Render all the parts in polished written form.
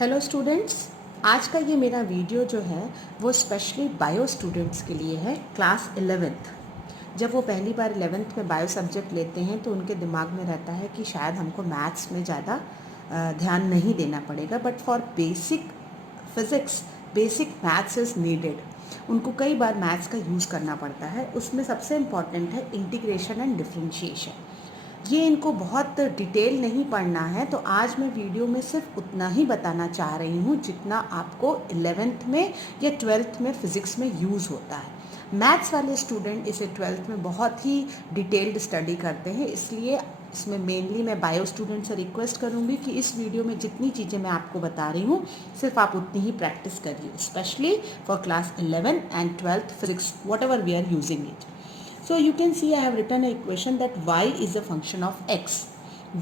Hello students, आज का ये मेरा वीडियो जो है वो स्पेशली बायो स्टूडेंट्स के लिए है, क्लास 11th। जब वो पहली बार 11th में बायो सब्जेक्ट लेते हैं तो उनके दिमाग में रहता है कि शायद हमको मैथ्स में ज़्यादा ध्यान नहीं देना पड़ेगा, but for basic physics basic maths is needed. उनको कई बार मैथ्स का यूज़ करना पड़ता है। उसमें सबसे इम्पॉर्टेंट है इंटीग्रेशन एंड डिफरेंशिएशन। ये इनको बहुत डिटेल नहीं पढ़ना है, तो आज मैं वीडियो में सिर्फ उतना ही बताना चाह रही हूँ जितना आपको 11th में या 12th में फ़िज़िक्स में यूज़ होता है। मैथ्स वाले स्टूडेंट इसे 12th में बहुत ही डिटेल्ड स्टडी करते हैं, इसलिए इसमें मेनली मैं बायो स्टूडेंट से रिक्वेस्ट करूँगी कि इस वीडियो में जितनी चीज़ें मैं आपको बता रही हूँ सिर्फ आप उतनी ही प्रैक्टिस करिए, specially for class 11 and 12th physics, whatever we are using it. So you can see I have written an equation that y is a function of x.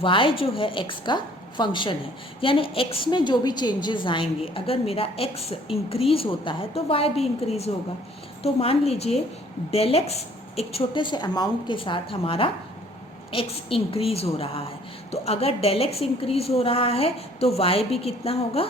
y जो है x का function है, यानी x में जो भी changes आएंगे, अगर मेरा x इंक्रीज होता है तो y भी इंक्रीज होगा। तो मान लीजिए डेल x एक छोटे से अमाउंट के साथ हमारा x इंक्रीज हो रहा है, तो अगर डेल x इंक्रीज हो रहा है तो y भी कितना होगा,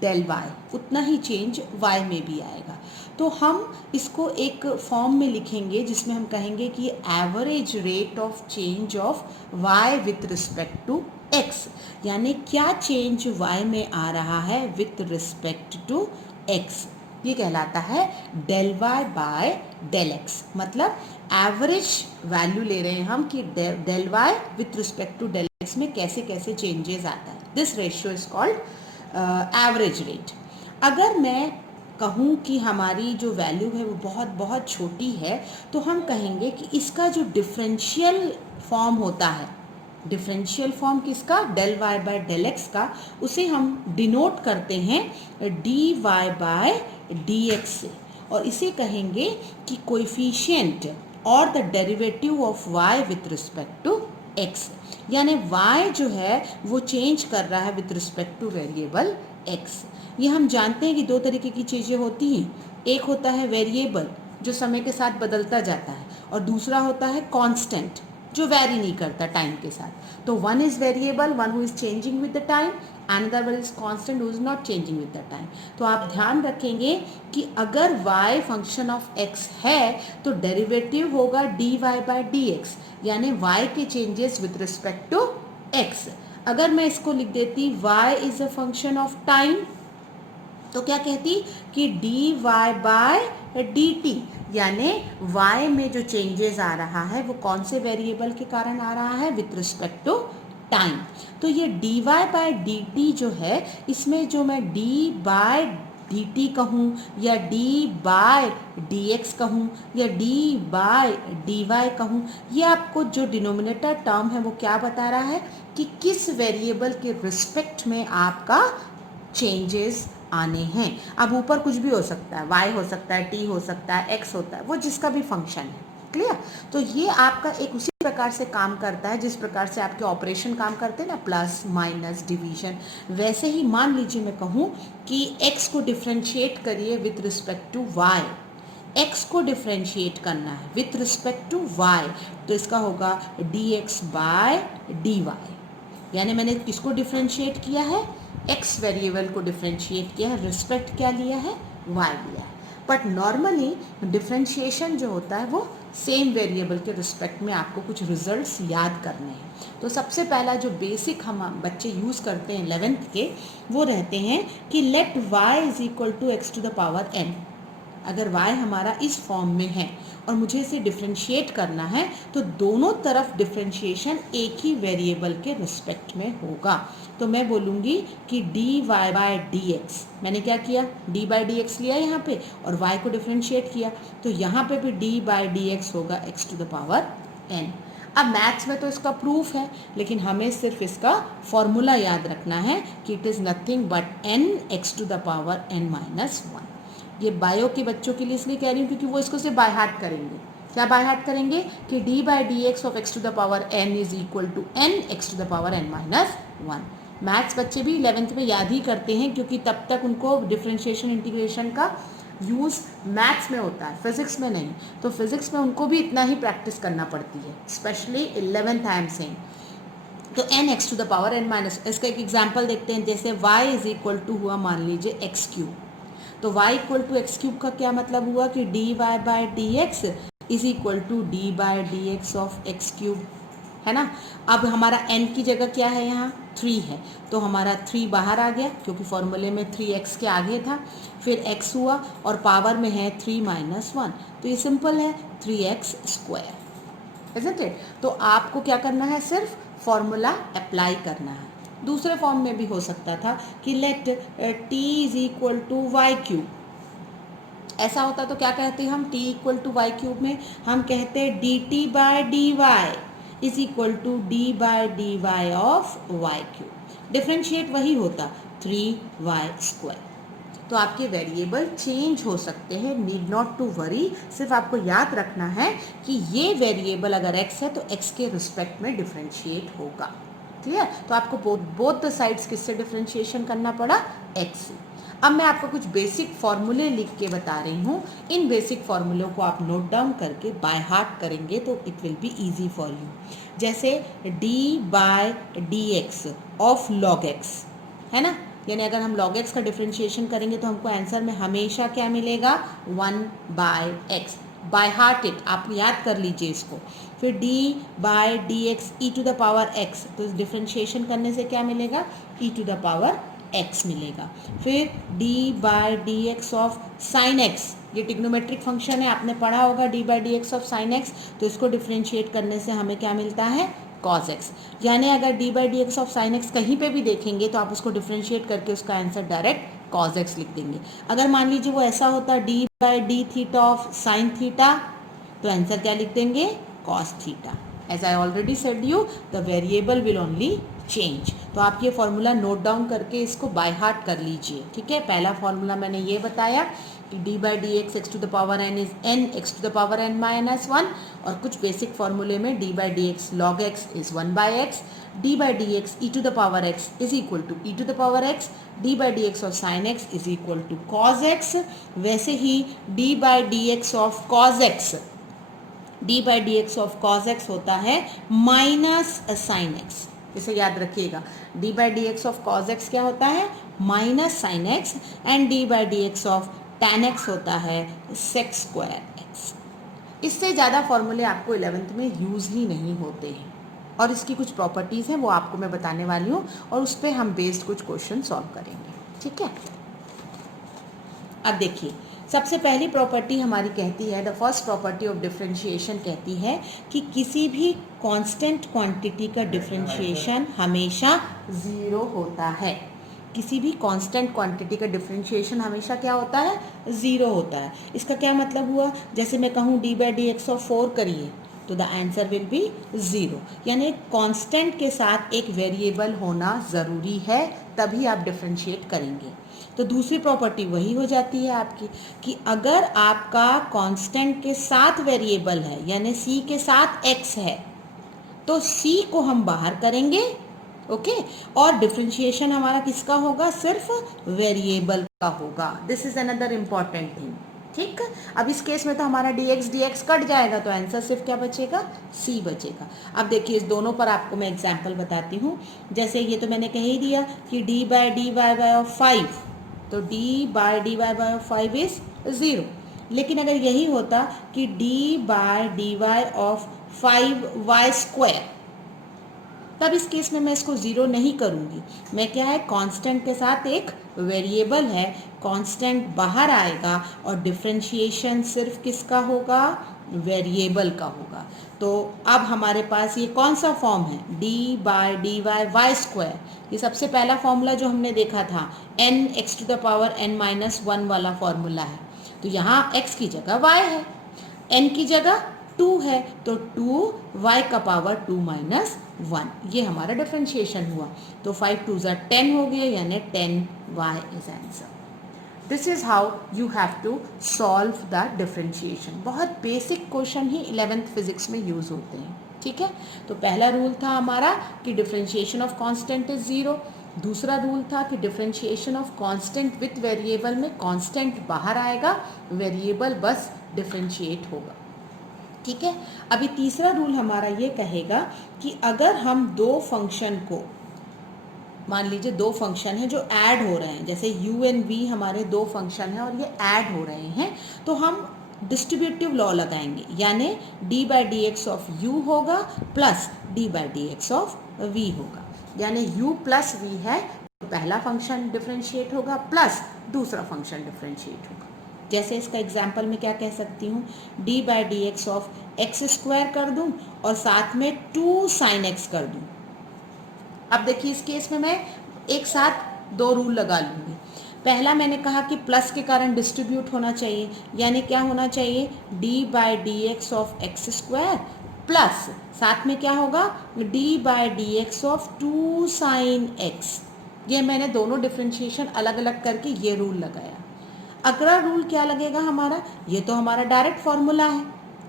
डेल y, उतना ही चेंज y में भी आएगा। तो हम इसको एक फॉर्म में लिखेंगे जिसमें हम कहेंगे कि average rate of change of y with respect to x, यानी क्या चेंज y में आ रहा है विथ रिस्पेक्ट टू x, ये कहलाता है del y by del x. मतलब एवरेज वैल्यू ले रहे हैं हम कि del y with respect to del x में कैसे कैसे चेंजेस आता है। This ratio is called average rate. अगर मैं कहूँ कि हमारी जो वैल्यू है वो बहुत बहुत छोटी है, तो हम कहेंगे कि इसका जो डिफरेंशियल फॉर्म होता है, डिफरेंशियल फॉर्म किसका, del y by del x का, उसे हम डिनोट करते हैं d y by d x से, और इसे कहेंगे कि कोएफिशिएंट और the derivative of y with respect to x, यानी y जो है वो चेंज कर रहा है with respect two variable x। ये हम जानते हैं कि दो तरीके की चीज़ें होती हैं, एक होता है वेरिएबल जो समय के साथ बदलता जाता है, और दूसरा होता है कांस्टेंट जो वैरी नहीं करता टाइम के साथ। तो one is variable, one who is changing with the time, another one is constant who is not changing with the time. तो आप ध्यान रखेंगे कि अगर y फंक्शन ऑफ x है तो डेरिवेटिव होगा dy बाय dx, यानी y के changes with respect to x। अगर मैं इसको लिख देती y is a function of time, तो क्या कहती कि dy बाय dt, यानी y में जो चेंजेस आ रहा है वो कौन से वेरिएबल के कारण आ रहा है, विथ रिस्पेक्ट टू टाइम। तो ये dy बाय dt जो है, इसमें जो मैं d बाय dt कहूँ या d बाय dx कहूँ या d बाय dy कहूँ, ये आपको जो डिनोमिनेटर टर्म है वो क्या बता रहा है कि किस वेरिएबल के रिस्पेक्ट में आपका चेंजेस आने हैं। अब ऊपर कुछ भी हो सकता है, y हो सकता है, t हो सकता है, x होता है, वो जिसका भी फंक्शन है। क्लियर? तो ये आपका एक उसी प्रकार से काम करता है जिस प्रकार से आपके ऑपरेशन काम करते हैं ना, प्लस माइनस डिवीजन। वैसे ही मान लीजिए मैं कहूँ कि x को डिफ्रेंशिएट करिए with respect to y, x को डिफ्रेंशिएट करना है विथ रिस्पेक्ट टू y, तो इसका होगा dx बाय dy, यानी मैंने किसको डिफ्रेंशिएट किया है, x वेरिएबल को डिफ्रेंशिएट किया है, रिस्पेक्ट क्या लिया है, y लिया है। बट नॉर्मली डिफ्रेंशिएशन जो होता है वो सेम वेरिएबल के रिस्पेक्ट में आपको कुछ रिजल्ट्स याद करने हैं। तो सबसे पहला जो बेसिक हम बच्चे यूज़ करते हैं 11th के, वो रहते हैं कि let y is equal to x to the power n। अगर y हमारा इस फॉर्म में है और मुझे इसे डिफ्रेंशिएट करना है, तो दोनों तरफ डिफ्रेंशिएशन एक ही वेरिएबल के रिस्पेक्ट में होगा। तो मैं बोलूँगी कि dy बाय dx, मैंने क्या किया, d बाय dx लिया यहाँ पे और y को डिफ्रेंशिएट किया, तो यहाँ पे भी d बाय dx होगा x to the power n। अब मैथ्स में तो इसका प्रूफ है, लेकिन हमें सिर्फ इसका फॉर्मूला याद रखना है कि it is nothing but n x to the power n minus 1। ये बायो के बच्चों के लिए इसलिए कह रही हूँ क्योंकि वो इसको सिर्फ बाय हार्ट करेंगे। क्या बाय हार्ट करेंगे कि d by d x of x to the power n is equal to n x to the power n minus 1। Maths बच्चे भी 11th में याद ही करते हैं क्योंकि तब तक उनको डिफ्रेंशिएशन इंटीग्रेशन का यूज़ मैथ्स में होता है, फिजिक्स में नहीं। तो फिजिक्स में उनको भी इतना ही प्रैक्टिस करना पड़ती है, especially 11th I am saying. तो n x to the power n minus, इसका एक एग्जाम्पल देखते हैं। जैसे y इज इक्वल टू हुआ मान लीजिए एक्स क्यूब, तो y equal to x cube का क्या मतलब हुआ कि d y by d x is equal to d by d x of x cube, है ना। अब हमारा n की जगह क्या है, यहाँ 3 है, तो हमारा 3 बाहर आ गया क्योंकि फॉर्मूले में 3x के आगे था, फिर x हुआ और पावर में है 3 माइनस 1, तो ये सिंपल है 3x स्क्वायर, इज़न्ट इट। तो आपको क्या करना है, सिर्फ फॉर्मूला अप्लाई करना है। दूसरे फॉर्म में भी हो सकता था कि let t is equal to y cube, ऐसा होता तो क्या कहते हैं हम, t equal to y cube में हम कहते d t by d y is equal to d by d y of y cube. Differentiate वही होता 3y स्क्वायर। तो आपके वेरिएबल चेंज हो सकते हैं, नीड नॉट टू वरी। सिर्फ आपको याद रखना है कि ये वेरिएबल अगर x है तो x के रिस्पेक्ट में डिफ्रेंशिएट होगा, क्लियर। तो आपको बोथ द साइड्स किससे डिफ्रेंशिएशन करना पड़ा, x से। अब मैं आपको कुछ बेसिक फॉर्मूले लिख के बता रही हूँ। इन बेसिक फॉर्मूलों को आप नोट डाउन करके बाय हार्ट करेंगे तो it will be easy for you. जैसे d by d x of log x, है ना, यानी अगर हम log x का डिफ्रेंशिएशन करेंगे तो हमको आंसर में हमेशा क्या मिलेगा, 1 by x. By heart it, आप याद कर लीजिए इसको। फिर d by d x e to the power x, तो इस डिफ्रेंशिएशन करने से क्या मिलेगा, e to the power x मिलेगा। फिर d by d x of sine x, ये टिग्नोमेट्रिक फंक्शन है, आपने पढ़ा होगा d by d x of sine x, तो इसको डिफ्रेंशिएट करने से हमें क्या मिलता है, cos x। यानी अगर d by d x of sine x कहीं पे भी देखेंगे तो आप उसको डिफ्रेंशिएट करके उसका आंसर डायरेक्ट cos x लिख देंगे। अगर मान लीजिए वो ऐसा होता d by d theta of sine theta, तो आंसर क्या लिख देंगे, cos theta. As I already said you, the variable will only change. तो आप ये फॉर्मूला नोट डाउन करके इसको बाय हार्ट कर लीजिए, ठीक है। पहला फॉर्मूला मैंने ये बताया कि d by d x x to the power n is n x to the power n minus 1, और कुछ बेसिक फॉर्मूले में d by d x log x is 1 by x, d by d x e to the power x is equal to e to the power x, d by d x of sine x is equal to cos x। वैसे ही d by d x of cos x, d by d x of cos x होता है minus sine x, इसे याद रखिएगा। d by d x of cos x क्या होता है, minus sine x, and d by d x of tan x होता है sec स्क्वायर x। इससे ज़्यादा फॉर्मूले आपको 11th में यूज़ ही नहीं होते हैं, और इसकी कुछ प्रॉपर्टीज़ हैं वो आपको मैं बताने वाली हूँ, और उस पर हम बेस्ड कुछ क्वेश्चन सॉल्व करेंगे, ठीक है। अब देखिए, सबसे पहली प्रॉपर्टी हमारी कहती है, the first property of differentiation कहती है कि किसी भी कांस्टेंट क्वांटिटी का डिफरेंशिएशन हमेशा ज़ीरो होता है। किसी भी कांस्टेंट क्वांटिटी का डिफरेंशिएशन हमेशा क्या होता है, ज़ीरो होता है। इसका क्या मतलब हुआ, जैसे मैं कहूँ d by d x of 4 करिए, तो the answer will be zero. यानी कांस्टेंट के साथ एक वेरिएबल होना ज़रूरी है, तभी आप डिफरेंशिएट करेंगे। तो दूसरी प्रॉपर्टी वही हो जाती है आपकी कि अगर आपका कांस्टेंट के साथ वेरिएबल है, यानी c के साथ x है, तो c को हम बाहर करेंगे, ओके, और डिफरेंशिएशन हमारा किसका होगा, सिर्फ वेरिएबल का होगा। This is another important thing, ठीक। अब इस केस में तो हमारा dx कट जाएगा, तो आंसर सिर्फ क्या बचेगा, c बचेगा। अब देखिए, इस दोनों पर आपको मैं एग्जांपल बताती हूँ। जैसे ये तो मैंने कह ही दिया कि d by d y by of 5, तो d by d y by of 5 is 0। लेकिन अगर यही होता कि d by d y of 5y square, तब इस केस में मैं इसको ज़ीरो नहीं करूँगी। मैं क्या है, कांस्टेंट के साथ एक वेरिएबल है, कांस्टेंट बाहर आएगा और डिफरेंशिएशन सिर्फ किसका होगा, वेरिएबल का होगा। तो अब हमारे पास ये कौन सा फॉर्म है, d by d y y square. ये सबसे पहला फॉर्मूला जो हमने देखा था n x to the power n minus 1 वाला फॉर्मूला है। तो यहाँ x की जगह y है, n की जगह 2 है, तो 2y का पावर 2 माइनस 1, ये हमारा डिफरेंशिएशन हुआ। तो 5 2 ज़ा 10 हो गया, यानी 10y इज answer. This is how you have to solve the differentiation. बहुत बेसिक क्वेश्चन ही 11th फिजिक्स में यूज़ होते हैं, ठीक है। तो पहला रूल था हमारा कि differentiation of constant is zero. दूसरा रूल था कि differentiation of constant with variable में कांस्टेंट बाहर आएगा, वेरिएबल बस डिफरेंशिएट होगा। ठीक है। अभी तीसरा रूल हमारा ये कहेगा कि अगर हम दो फंक्शन को, मान लीजिए दो फंक्शन हैं जो ऐड हो रहे हैं, जैसे u एंड v हमारे दो फंक्शन हैं और ये ऐड हो रहे हैं, तो हम डिस्ट्रीब्यूटिव लॉ लगाएंगे, यानी d by d x of u होगा plus d by d x of v होगा। यानी u प्लस v है तो पहला फंक्शन डिफ्रेंशिएट होगा प्लस दूसरा फंक्शन डिफ्रेंशिएट होगा। जैसे इसका एग्जाम्पल में क्या कह सकती हूँ, d by d x of x square कर दूँ और साथ में 2 साइन x कर दूँ। अब देखिए इस केस में मैं एक साथ दो रूल लगा लूँगी। पहला मैंने कहा कि प्लस के कारण डिस्ट्रीब्यूट होना चाहिए, यानी क्या होना चाहिए, d by d x of x square plus साथ में क्या होगा, d by d x of 2 sine x। ये मैंने दोनों डिफ्रेंशिएशन अलग अलग करके ये रूल लगाया। अगला रूल क्या लगेगा हमारा, ये तो हमारा डायरेक्ट फॉर्मूला है,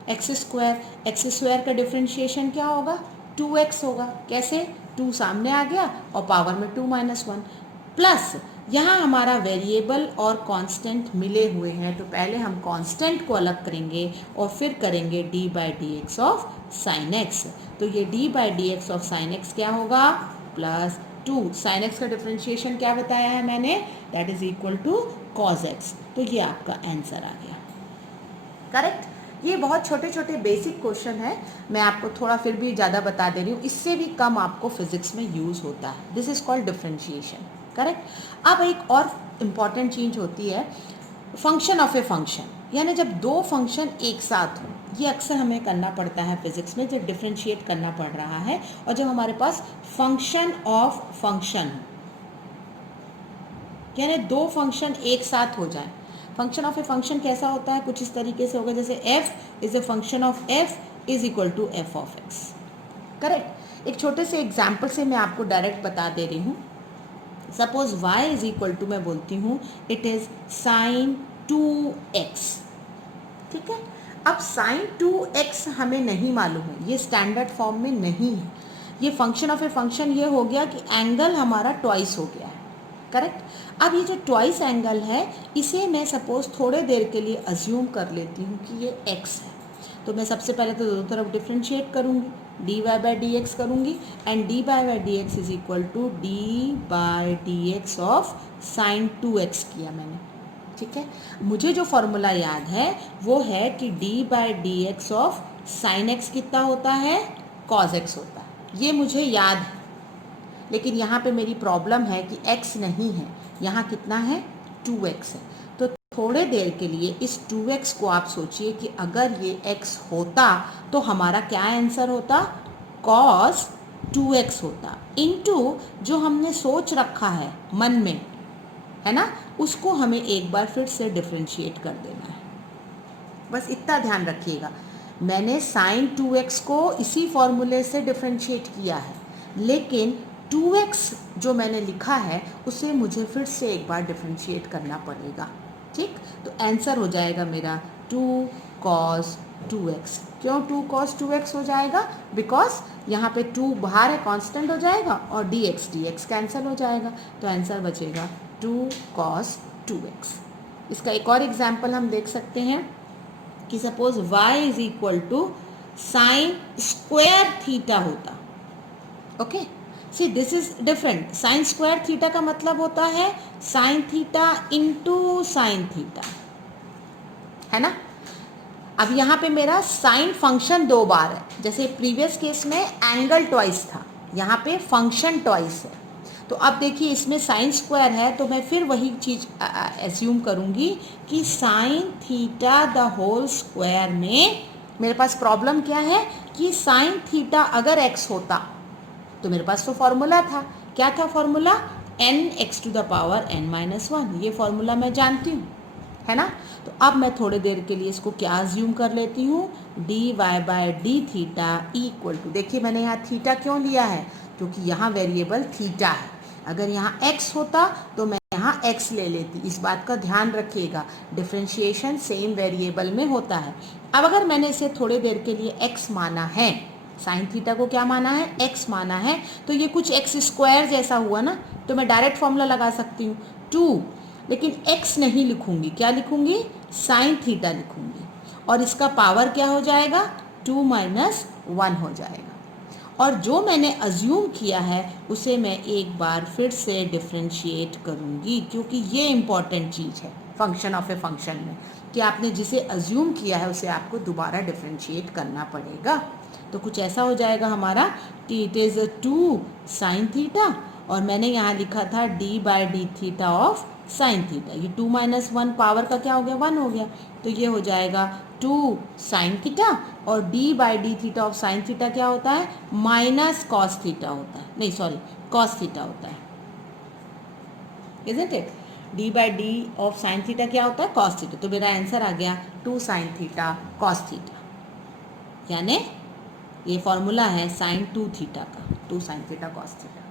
एक्स स्क्वायर का डिफ्रेंशिएशन क्या होगा, 2x होगा। कैसे, 2 सामने आ गया और पावर में 2 माइनस 1 प्लस यहाँ हमारा वेरिएबल और कांस्टेंट मिले हुए हैं, तो पहले हम कांस्टेंट को अलग करेंगे और फिर करेंगे d by d x of sine x। तो ये d by d x of sine x क्या होगा, प्लस 2 साइन x का डिफ्रेंशिएशन क्या बताया है मैंने, that is equal to cos x। तो ये आपका आंसर आ गया, करेक्ट। ये बहुत छोटे छोटे बेसिक क्वेश्चन है, मैं आपको थोड़ा फिर भी ज़्यादा बता दे रही हूँ, इससे भी कम आपको फिजिक्स में यूज़ होता है। This is called differentiation, correct. अब एक और इम्पॉर्टेंट चीज़ होती है फंक्शन ऑफ ए फंक्शन, यानी जब दो फंक्शन एक साथ हो, ये अक्सर हमें करना पड़ता है फिजिक्स में, जब डिफ्रेंशिएट करना पड़ रहा है और जब हमारे पास फंक्शन ऑफ फंक्शन, यानी दो फंक्शन एक साथ हो जाए। फंक्शन ऑफ ए फंक्शन कैसा होता है, कुछ इस तरीके से होगा, जैसे f is a function of f is equal to f of x, correct. एक छोटे से एग्जाम्पल से मैं आपको डायरेक्ट बता दे रही हूँ। Suppose y is equal to, मैं बोलती हूँ इट इज साइन 2x, ठीक है। अब साइन 2x हमें नहीं मालूम है, ये स्टैंडर्ड फॉर्म में नहीं है। ये फंक्शन ऑफ ए फंक्शन ये हो गया कि एंगल हमारा ट्वाइस हो गया है, करेक्ट। अब ये जो ट्वाइस एंगल है, इसे मैं सपोज थोड़े देर के लिए अज्यूम कर लेती हूँ कि ये x है, तो मैं सबसे पहले तो दोनों तरफ डिफ्रेंशिएट करूँगी, d y by d x करूँगी, and d by by d x is equal to d by d x of sine 2x किया मैंने, ठीक है। मुझे जो फॉर्मूला याद है वो है कि D by d x of sine x कितना होता है, कॉस एक्स होता है, ये मुझे याद है। लेकिन यहाँ पे मेरी प्रॉब्लम है कि x नहीं है, यहाँ कितना है, 2x है। तो थोड़े देर के लिए इस 2x को आप सोचिए कि अगर ये x होता तो हमारा क्या आंसर होता, cos 2x होता, इनटू जो हमने सोच रखा है मन में, है ना, उसको हमें एक बार फिर से डिफ्रेंशिएट कर देना है। बस इतना ध्यान रखिएगा, मैंने साइन 2x को इसी फॉर्मूले से डिफ्रेंशिएट किया है, लेकिन 2x जो मैंने लिखा है उसे मुझे फिर से एक बार डिफ्रेंशिएट करना पड़ेगा, ठीक। तो आंसर हो जाएगा मेरा 2 cos 2x। क्यों 2 cos 2x हो जाएगा, बिकॉज यहाँ पे 2 बाहर है, कांस्टेंट हो जाएगा और dx कैंसिल हो जाएगा, तो आंसर बचेगा 2 cos 2x। इसका एक और एग्जाम्पल हम देख सकते हैं कि suppose y is equal to sine square theta होता, okay. See this is different, sine square theta का मतलब होता है sine theta into sine theta, है ना। अब यहाँ पे मेरा साइन फंक्शन 2 बार है, जैसे प्रीवियस केस में एंगल ट्वाइस था, यहाँ पे फंक्शन ट्वाइस है। तो अब देखिए इसमें साइन स्क्वायर है, तो मैं फिर वही चीज़ एज्यूम करूँगी कि sine theta the whole square में मेरे पास प्रॉब्लम क्या है कि साइन थीटा अगर x होता तो मेरे पास तो फॉर्मूला था, क्या था formula, n(x to the power n-1), ये फॉर्मूला मैं जानती हूँ, है ना। तो अब मैं थोड़ी देर के लिए इसको क्या अज्यूम कर लेती हूँ, d y by d theta equal to, देखिए मैंने यहाँ थीटा क्यों लिया है, क्योंकि यहाँ वेरिएबल थीटा है। अगर यहाँ x होता तो मैं यहाँ x ले लेती, इस बात का ध्यान रखिएगा, डिफ्रेंशिएशन सेम वेरिएबल में होता है। अब अगर मैंने इसे थोड़ी देर के लिए x माना है, साइन थीटा को क्या माना है, x माना है, तो ये कुछ x स्क्वायर जैसा हुआ ना, तो मैं डायरेक्ट फॉर्मूला लगा सकती हूँ 2, लेकिन x नहीं लिखूंगी, क्या लिखूंगी, साइन थीटा लिखूंगी, और इसका पावर क्या हो जाएगा, 2 माइनस 1 हो जाएगा। और जो मैंने अज्यूम किया है उसे मैं एक बार फिर से डिफ्रेंशिएट करूँगी, क्योंकि ये इम्पॉर्टेंट चीज़ है फंक्शन ऑफ ए फंक्शन में कि आपने जिसे अज्यूम किया है उसे आपको दोबारा डिफ्रेंशिएट करना पड़ेगा। तो कुछ ऐसा हो जाएगा हमारा कि इट इज़ 2 साइन थीटा, और मैंने यहाँ लिखा था d/d theta of sine theta. ये 2 माइनस 1 पावर का क्या हो गया, 1 हो गया। तो ये हो जाएगा 2 साइन थीटा, और d/d theta of sine theta क्या होता है, माइनस कॉस थीटा होता है, नहीं सॉरी कॉस थीटा होता है, isn't it. d/d of sine theta क्या होता है, कॉस थीटा। तो मेरा आंसर आ गया 2 साइन थीटा कॉस थीटा, यानी ये फॉर्मूला है साइन 2 थीटा का, 2 sine theta cos theta.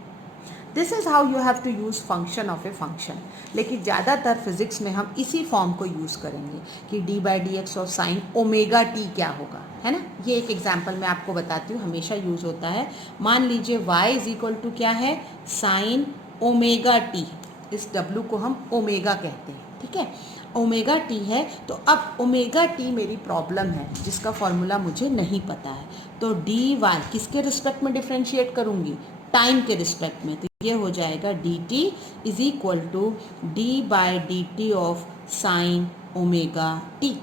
This is how you have to use function of a function. लेकिन ज़्यादातर फिजिक्स में हम इसी फॉर्म को यूज़ करेंगे कि d/dx of sine omega T क्या होगा, है ना। ये एक एग्जांपल मैं आपको बताती हूँ, हमेशा यूज़ होता है। मान लीजिए y इज इक्वल टू क्या है, साइन ओमेगा टी। इस w को हम ओमेगा कहते हैं, ठीक है, ओमेगा टी है। तो अब ओमेगा टी मेरी प्रॉब्लम है जिसका फॉर्मूला मुझे नहीं पता है। तो dy किसके रिस्पेक्ट में डिफ्रेंशिएट करूँगी, टाइम के रिस्पेक्ट में। तो ये हो जाएगा dt is equal to d/dt of sine omega t.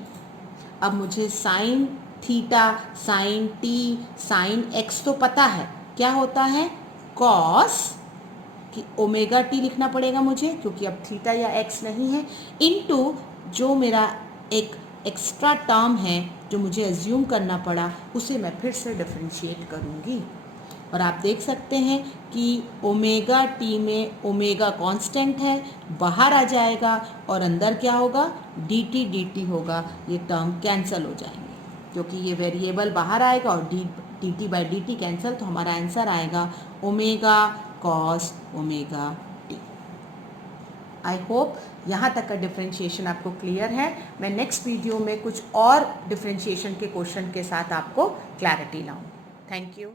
अब मुझे sine theta, sine t, sine x तो पता है क्या होता है, कॉस कि ओमेगा टी लिखना पड़ेगा मुझे क्योंकि अब थीटा या एक्स नहीं है, इनटू जो मेरा एक एक्स्ट्रा टर्म है जो मुझे एज्यूम करना पड़ा उसे मैं फिर से डिफरेंशिएट करूँगी। और आप देख सकते हैं कि ओमेगा टी में ओमेगा कांस्टेंट है, बाहर आ जाएगा और अंदर क्या होगा, dt होगा। ये टर्म कैंसिल हो जाएंगे क्योंकि ये वेरिएबल बाहर आएगा और dt/dt कैंसिल, तो हमारा आंसर आएगा omega cos omega T. I hope यहाँ तक का डिफ्रेंशिएशन आपको क्लियर है। मैं नेक्स्ट वीडियो में कुछ और डिफ्रेंशिएशन के क्वेश्चन के साथ आपको क्लैरिटी लाऊँ। Thank you.